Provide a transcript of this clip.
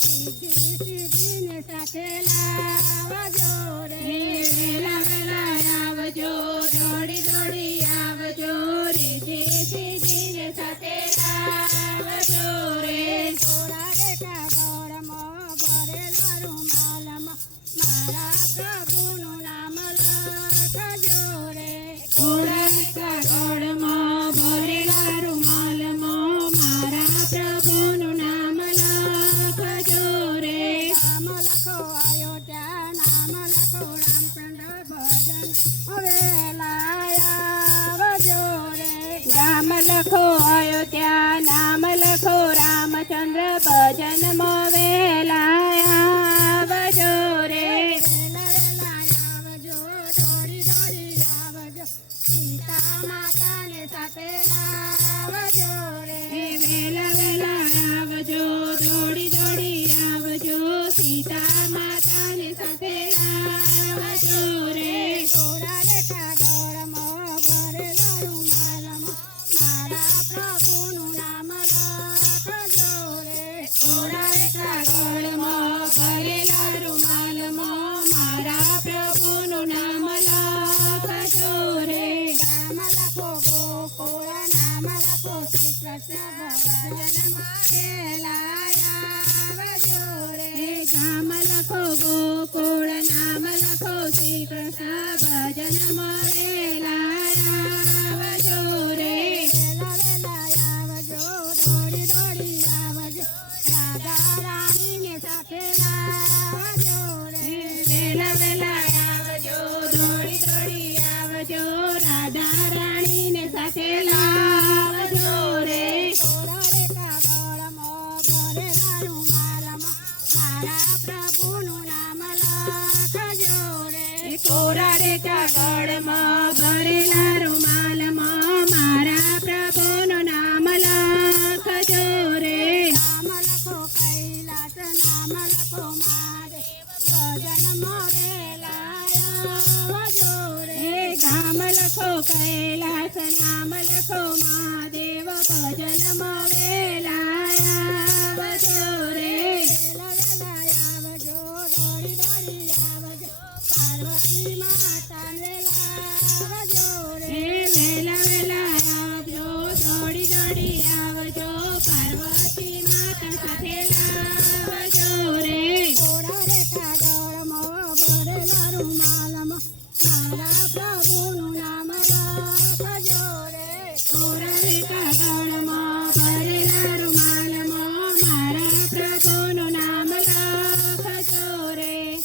સીધીને સાથે લાવજો રે વેલા વેલા આવજો દોડી દોડી આવજો સીધીને સાથે લાવજો રે થોડા રે કાગળમાં ભરેલા રૂમાલમાં મારા પ્રભુનું નામ લખજો રે થોડા કાગળમાં ભરેલા રૂમાલમાં મારા પ્રભુનું નામ લખજો રે નામ લખો અયોધ્યા નામ લખો રામચંદ્ર ભજન વેલા આવજો રે નામ લખો અયોધ્યા નામ લખો રામચંદ્ર ભજનમાં વેલા આવજો રે વેલા વેલા આવજો દોડી દોડી આવજો સીતા માતાને સાથે લાવજો રે વેલા વેલા આવજો દોડી દોડી આવજો સીતા માતાને સાથે આવજો રે થોડા રે કાગળમાં ભરેલા રૂમાલમાં મારા પ્રભુનું નામ લખજો રે થોડા રે કાગળમાં ભરેલા રૂમાલમાં મારા પ્રભુનું નામ લખજો રે નામ લખો ગોકુળ નામ લખો શ્રી કૃષ્ણ ભજનમાં વેલા આવજો રે નામ લખો ગોકુળ નામ લખો શ્રી કૃષ્ણ ભજનમાં વેલા આવજો રે વેલા વેલા આવજો દોડી દોડી આવજો રાધા રાણીને સાથે લાવજો રે વેલા વેલા આવજો દોડી દોડી આવજો રાધા રાણીને સાથે લાવજો રે થોડા રે કાગળમાં ભરેલા રૂમાલમાં મારા પ્રભુનું નામ લખજો રે કોરા રે કાગળમાં ભરેલા રૂમાલમાં મારા પ્રભુનું નામ લખજો રે નામ લખો કૈલાસ નામ લખો મહાદેવ ભજનમાં વેલા આવજો રે નામ લખો કૈલાસ નામ લખો મહાદેવ ભજનમાં વેલા આવજો રે વેલા વેલા આવજો દોડી દોડી આવજો પાર્વતી માતાને લાવજો